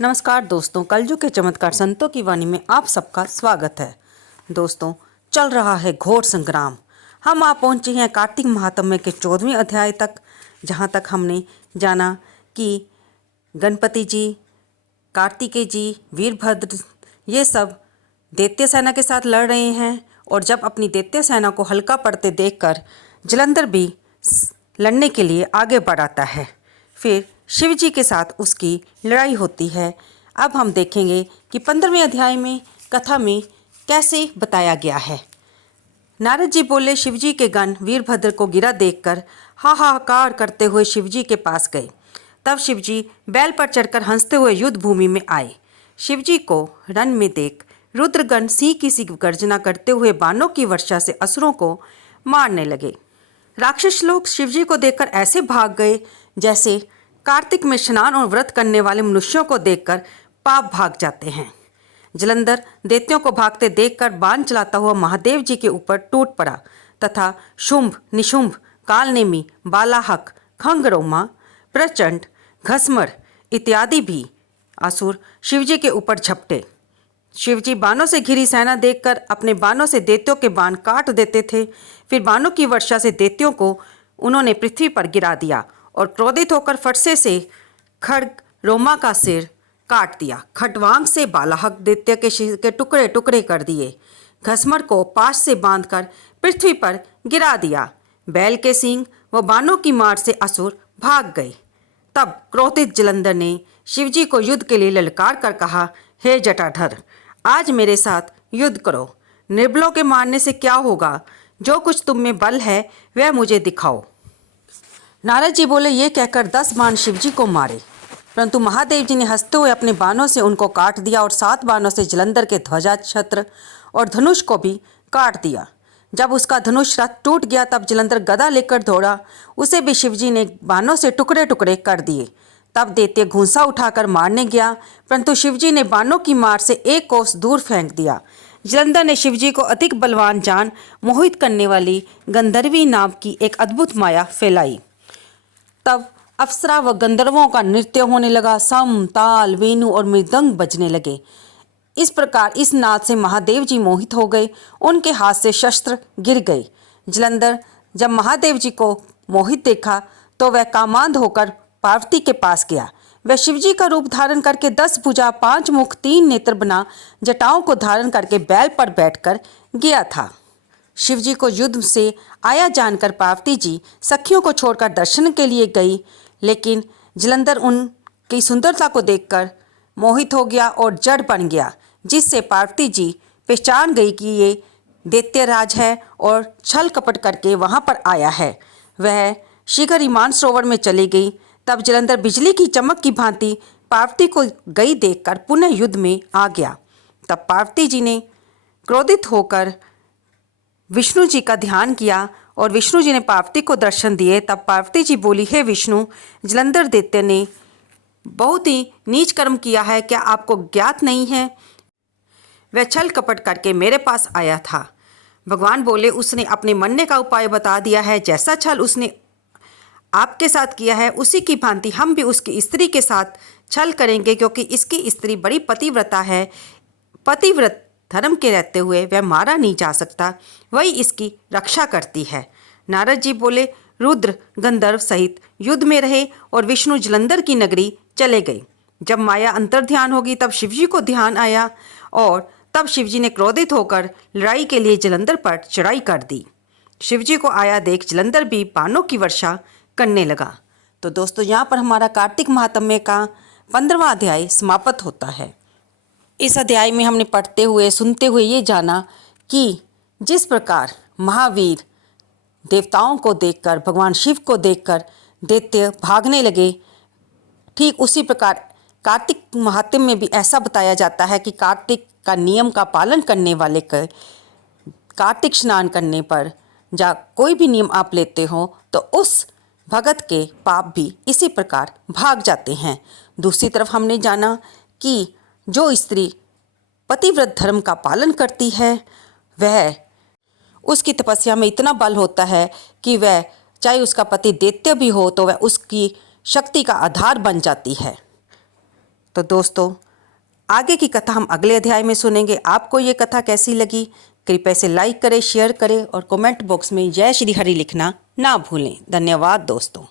नमस्कार दोस्तों, कलयुग के चमत्कार संतों की वाणी में आप सबका स्वागत है। दोस्तों, चल रहा है घोर संग्राम। हम आप पहुंचे हैं कार्तिक महात्म्य के 14वें अध्याय तक, जहां तक हमने जाना कि गणपति जी, कार्तिकेय जी, वीरभद्र ये सब दैत्य सेना के साथ लड़ रहे हैं। और जब अपनी दैत्य सेना को हल्का पड़ते देखकर जलंधर भी लड़ने के लिए आगे बढ़ आता है। फिर शिव जी के साथ उसकी लड़ाई होती है। अब हम देखेंगे कि 15वें अध्याय में कथा में कैसे बताया गया है। नारद जी बोले, शिवजी के गण वीरभद्र को गिरा देखकर हाहाकार करते हुए शिवजी के पास गए। तब शिवजी बैल पर चढ़कर हंसते हुए युद्ध भूमि में आए। शिवजी को रण में देख रुद्रगण सिंह की सी गर्जना करते हुए बाणों की वर्षा से असुरों को मारने लगे। राक्षस लोग शिवजी को देखकर ऐसे भाग गए जैसे कार्तिक में स्नान और व्रत करने वाले मनुष्यों को देखकर पाप भाग जाते हैं। जलंधर दैत्यों को भागते देखकर बाण चलाता हुआ महादेव जी के ऊपर टूट पड़ा तथा शुंभ, निशुंभ, कालनेमी, बालाहक, खंगरोमा, प्रचंड, घसमर इत्यादि भी असुर शिवजी के ऊपर झपटे। शिवजी बाणों से घिरी सेना देखकर अपने बाणों से दैत्यों के बाण काट देते थे। फिर बाणों की वर्षा से दैत्यों को उन्होंने पृथ्वी पर गिरा दिया और क्रोधित होकर फरसे से खड्ग रोमा का सिर काट दिया। खटवांग से बालाहक दैत्य के सिर के टुकड़े टुकड़े कर दिए। घसमर को पाश से बांधकर पृथ्वी पर गिरा दिया। बैल के सींग व बाणों की मार से असुर भाग गए। तब क्रोधित जलंधर ने शिवजी को युद्ध के लिए ललकार कर कहा, हे जटाधर, आज मेरे साथ युद्ध करो। निर्बलों के मारने से क्या होगा? जो कुछ तुम में बल है वह मुझे दिखाओ। नारद जी बोले, ये कहकर 10 बाण शिवजी को मारे, परंतु महादेव जी ने हंसते हुए अपने बाणों से उनको काट दिया और 7 बाणों से जलंधर के ध्वजा, छत्र और धनुष को भी काट दिया। जब उसका धनुष रथ टूट गया तब जलंधर गदा लेकर दौड़ा, उसे भी शिवजी ने बाणों से टुकड़े टुकड़े कर दिए। तब दैत्य घूंसा उठाकर मारने गया, परंतु शिवजी ने बाणों की मार से 1 कोस दूर फेंक दिया। जलंधर ने शिवजी को अधिक बलवान जान मोहित करने वाली गंधर्वी नाम की एक अद्भुत माया फैलाई। तब अप्सरा व गंधर्वों का नृत्य होने लगा। सम, ताल, वेणु और मृदंग बजने लगे। इस प्रकार इस नाद से महादेव जी मोहित हो गए। उनके हाथ से शस्त्र गिर गए। जलंधर जब महादेव जी को मोहित देखा तो वह कामांध होकर पार्वती के पास गया। वह शिवजी का रूप धारण करके 10 भुजा, 5 मुख, 3 नेत्र बना जटाओं को धारण करके बैल पर बैठकर गया था। शिवजी को युद्ध से आया जानकर पार्वती जी सखियों को छोड़कर दर्शन के लिए गई, लेकिन जलंधर उनकी सुंदरता को देखकर मोहित हो गया और जड़ बन गया, जिससे पार्वती जी पहचान गई कि ये दैत्यराज है और छल कपट करके वहाँ पर आया है। वह शीघ्र ही मानसरोवर में चली गई। तब जलंधर बिजली की चमक की भांति पार्वती को गई देखकर पुनः युद्ध में आ गया। तब पार्वती जी ने क्रोधित होकर विष्णु जी का ध्यान किया और विष्णु जी ने पार्वती को दर्शन दिए। तब पार्वती जी बोली, हे विष्णु, जलंधर दैत्य ने बहुत ही नीच कर्म किया है, क्या आपको ज्ञात नहीं है? वह छल कपट करके मेरे पास आया था। भगवान बोले, उसने अपने मरने का उपाय बता दिया है। जैसा छल उसने आपके साथ किया है उसी की भांति हम भी उसकी स्त्री के साथ छल करेंगे, क्योंकि इसकी स्त्री बड़ी पतिव्रता है। पतिव्रत धर्म के रहते हुए वह मारा नहीं जा सकता, वही इसकी रक्षा करती है। नारद जी बोले, रुद्र गंधर्व सहित युद्ध में रहे और विष्णु जलंधर की नगरी चले गए। जब माया अंतर्ध्यान होगी तब शिवजी को ध्यान आया और तब शिवजी ने क्रोधित होकर लड़ाई के लिए जलंधर पर चढ़ाई कर दी। शिवजी को आया देख जलंधर भी बाणों की वर्षा करने लगा। तो दोस्तों, यहाँ पर हमारा कार्तिक महात्म्य का 15वां अध्याय समाप्त होता है। इस अध्याय में हमने पढ़ते हुए सुनते हुए ये जाना कि जिस प्रकार महावीर देवताओं को देखकर, भगवान शिव को देखकर दैत्य भागने लगे, ठीक उसी प्रकार कार्तिक महात्म्य में भी ऐसा बताया जाता है कि कार्तिक का नियम का पालन करने वाले का कार्तिक स्नान करने पर या कोई भी नियम आप लेते हो तो उस भगत के पाप भी इसी प्रकार भाग जाते हैं। दूसरी तरफ हमने जाना कि जो स्त्री पतिव्रत धर्म का पालन करती है वह उसकी तपस्या में इतना बल होता है कि वह चाहे उसका पति दैत्य भी हो तो वह उसकी शक्ति का आधार बन जाती है। तो दोस्तों आगे की कथा हम अगले अध्याय में सुनेंगे। आपको ये कथा कैसी लगी कृपया इसे लाइक करें, शेयर करें और कमेंट बॉक्स में जय श्री हरि लिखना ना भूलें। धन्यवाद दोस्तों।